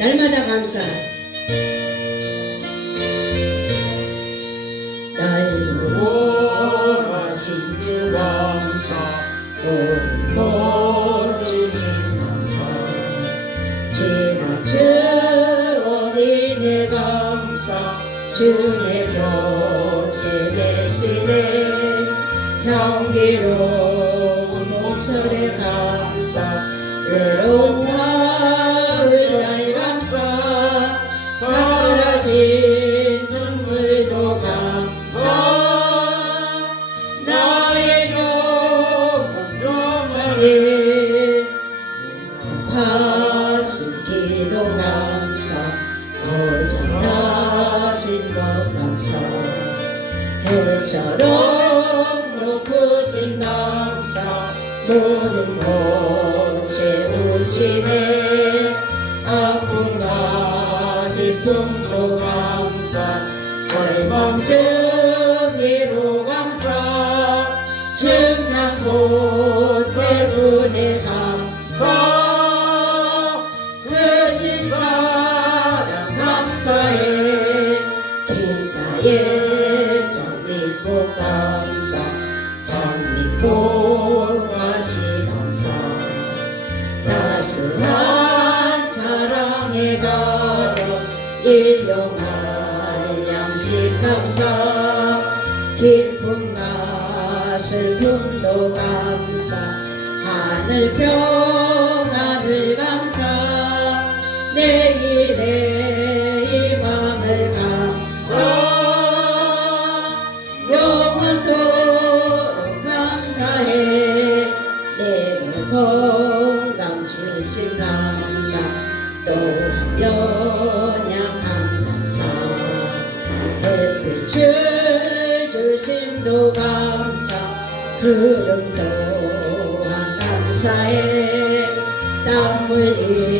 날마다 감사. 날 원하신 주 감사 모든 것 주신 감사 제가 내 감사 주의 곁에 계시네 향기로 영원히 하신 기도 감사 거절하신 것 감사. 해처럼 높으신 감사 모든 것 채우시네. 아픔과 기쁨도 감사. 절망증 정 믿고 감사 참 믿고 다시 감사 따스한 사랑의 가정 일용할 양식 감사 기쁨과 슬픔도 감사 하늘 평 햇빛을 주심도 감사 구름 또한 감사해 땀 흘리